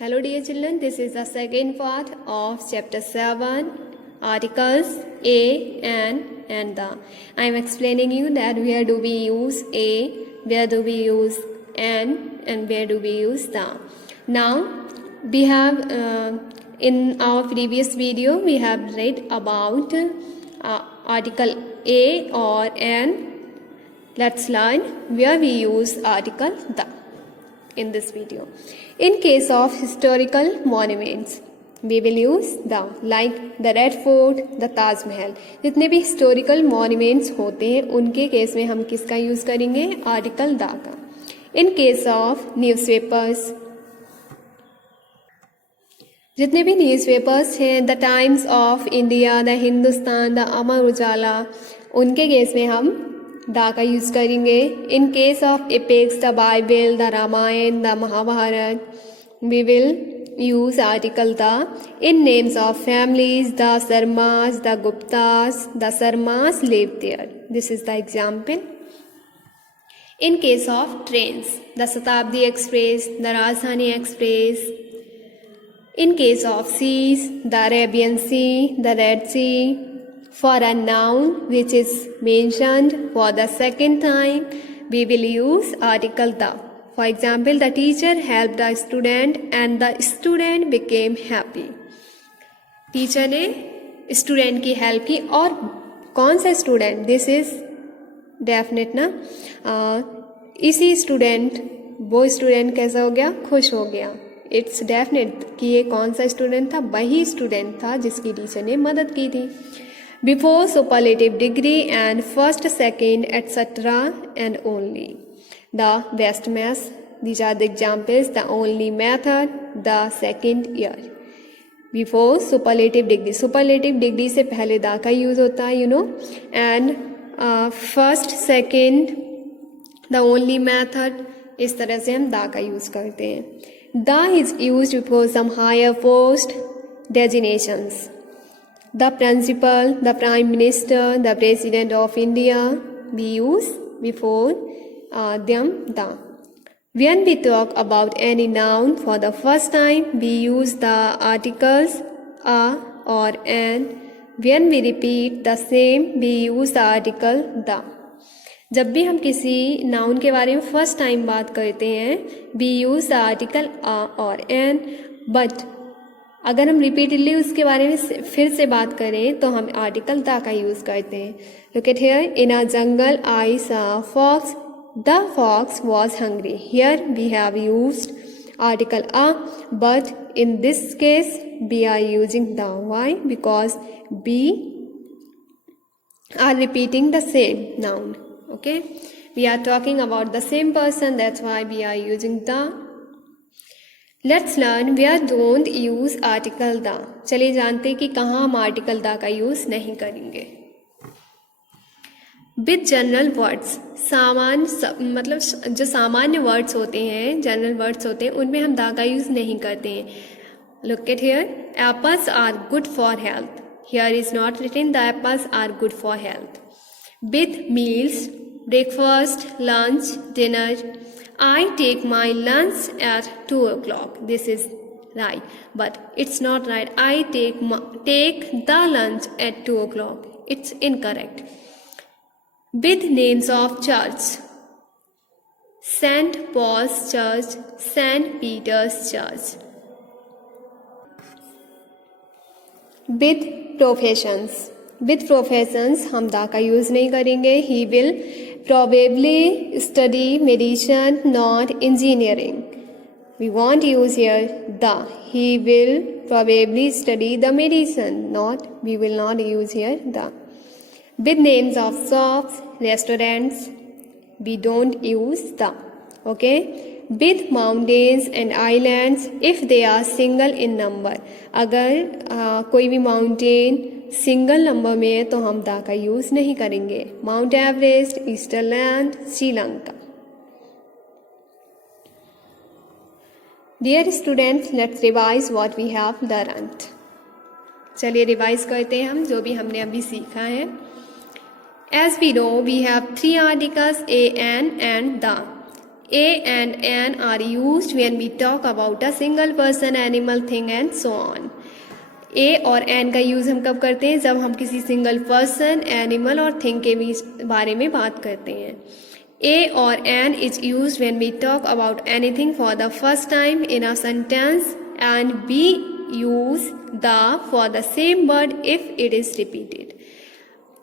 Hello dear children, this is the second part of chapter 7, articles a and the. I am explaining you that where do we use a, where do we use and where do we use the. Now we have in our previous video we have read about article a or an. Let's learn where we use article the in this video. In case of historical monuments, we will use the, like the Red Fort, the Taj Mahal. जितने भी historical monuments होते हैं उनके case में हम किसका use करेंगे? Article the का. In case of newspapers, जितने भी न्यूज़पेपर्स हैं, the Times of India, the Hindustan, the Amar Ujala, उनके केस में हम दा का यूज करेंगे. In case of apex, the Bible, the Ramayan, the Mahabharat, we will use article the. In names of families, the Sharmas, the Guptas, the Sharmas live there. This is the example. In case of trains, the Shatabdi express, the राजधानी express. In case of seas, the Arabian Sea, the Red Sea. For a noun which is mentioned for the second time, we will use article the. For example, the teacher helped the student and the student became happy. Teacher ने student की help की. और कौन सा student? This is definite ना. इसी student, वो student कैसा हो गया? खुश हो गया. इट्स डेफिनेट कि ये कौन सा स्टूडेंट था? वही स्टूडेंट था जिसकी टीचर ने मदद की थी. Before superlative degree and first second etcetera and only. The best maths, these are the examples. The only method, the second year. Before superlative degree, superlative degree से पहले द का यूज होता है, you know. And first second, the only method, इस तरह से हम the का यूज करते हैं. The is used before some higher post designations. The principal, the prime minister, the president of India, we use before them the. When we talk about any noun for the first time, we use the articles a or an. When we repeat the same, we use the article the. जब भी हम किसी noun के बारे में first time बात करते हैं, वी यूज द आर्टिकल आ और एन. बट अगर हम रिपीटेडली उसके बारे में फिर से बात करें तो हम आर्टिकल द का यूज करते हैं. Look at here. In a jungle I saw fox, the fox was hungry. Here we have used article a, but in this case we are using the. Why? Because we are repeating the same noun. Okay, we are talking about the same person, that's why we are using the. Let's learn where don't use article the. चलिए जानते हैं कि कहाँ हम article the का use नहीं करेंगे. With general words, मतलब जो सामान्य वर्ड्स होते हैं, जनरल वर्ड्स होते हैं, उनमें हम द का यूज नहीं करते हैं. Look at here. Apples are good for health. Here is not written the apples are good for health. With meals, breakfast, lunch, dinner. I take my lunch at 2 o'clock. This is right, but it's not right. I take the lunch at 2 o'clock. It's incorrect. With names of church. St. Paul's Church, St. Peter's Church. With professions. With professions हम the का use नहीं करेंगे. He will probably study medicine, not engineering. We won't use here the. He will probably study the medicine, not. We will not use here the. With names of shops, restaurants, we don't use the. Okay. With mountains and islands, if they are single in number. अगर कोई भी mountain single number में है तो हम the का use नहीं करेंगे. Mount Everest, Easter Island, Sri Lanka. Dear students, let's revise what we have learned. चलिए रिवाइज करते हैं हम जो भी हमने अभी सीखा है. As we know we have 3 articles a, an and the. A and an are used when we talk about a single person, animal, thing and so on. A और an का यूज़ हम कब करते हैं? जब हम किसी सिंगल पर्सन, एनिमल और थिंग के बारे में बात करते हैं. A or an is used when we talk about anything for the first time in a sentence, and we use the for the same word if it is repeated.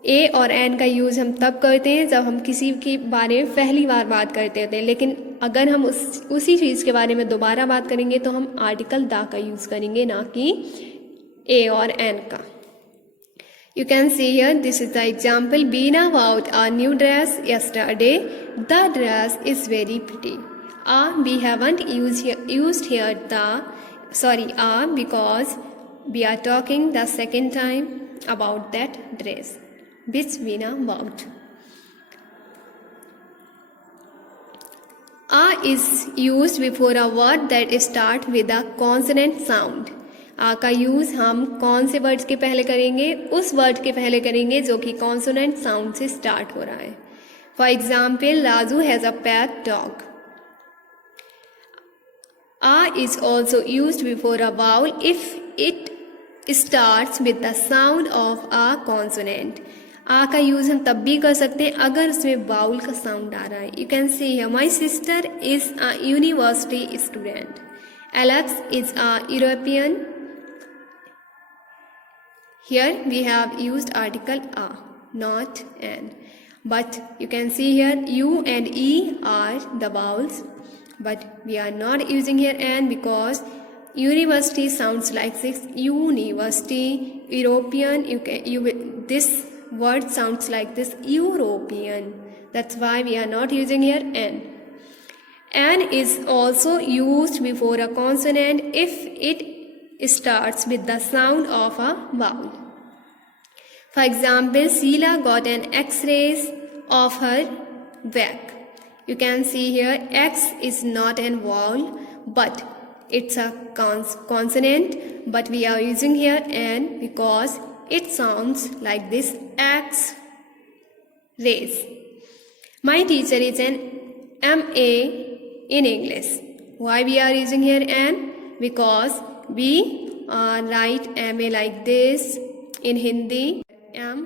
ए और N का use हम तब करते हैं जब हम किसी के बारे में पहली बार बात करते हैं, लेकिन अगर हम उसी चीज़ के बारे में दोबारा बात करेंगे तो हम आर्टिकल द का यूज़ करेंगे, ना कि ए और एन का. You can see here, this is the example. Beena bought a new dress yesterday. The dress is very pretty. We haven't used here because we are talking the second time about that dress which Beena bought. Is used before a word that starts with a consonant sound. का use हम कौन से words के पहले करेंगे? उस word के पहले करेंगे जो कि कॉन्सोनेंट साउंड से स्टार्ट हो रहा है. For example, Raju has a pet dog. Is also used before a vowel if it starts with the sound of a consonant. का यूज़ हम तब भी कर सकते हैं अगर उसमें वाउल का साउंड आ रहा है. You can see here, my sister is a university student. Alex is a European. Here we have used article a, not an. But you can see here u and e are the vowels, but we are not using here an because university sounds like this. University, European. This word sounds like this, European. That's why we are not using here an. An is also used before a consonant if it starts with the sound of a vowel. For example, Sheila got an X-ray of her back. You can see here, X is not an vowel, but it's a consonant, but we are using here an because it sounds like this, X-rays. My teacher is an MA in English. Why we are using here an? Because we write MA like this in Hindi, M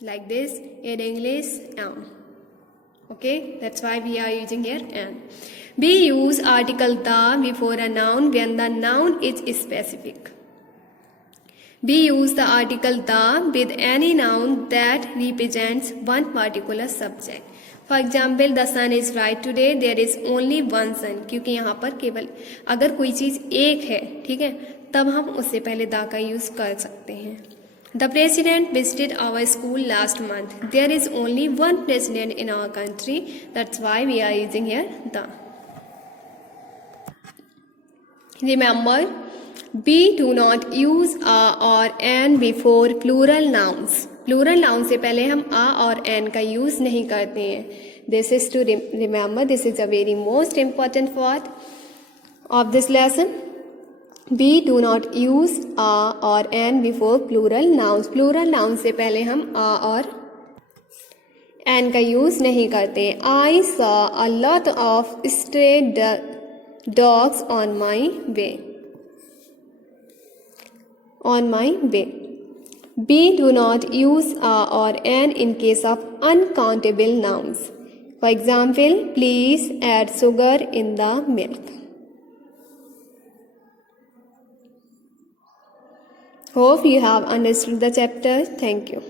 like this, in English M. Okay, that's why we are using here an. We use article the before a noun when the noun is specific. We use the article the with any noun that represents one particular subject. For example, the sun is right today, there is only one sun. क्योंकि यहाँ पर केवल अगर कोई चीज़ एक है, ठीक है, तब हम उससे पहले द का यूज़ कर सकते हैं. The president visited our school last month. There is only one president in our country. That's why we are using here the. Remember, we do not use a or an before plural nouns. Plural noun से पहले हम आ और N का use नहीं करते हैं. This is to remember, this is a very most important part of this lesson. We do not use a और an before plural nouns. Plural noun से पहले हम आ और एन का यूज़ नहीं करते. I saw a lot of stray dogs on my way. On my way. We do not use a or an in case of uncountable nouns. For example, please add sugar in the milk. Hope you have understood the chapter. Thank you.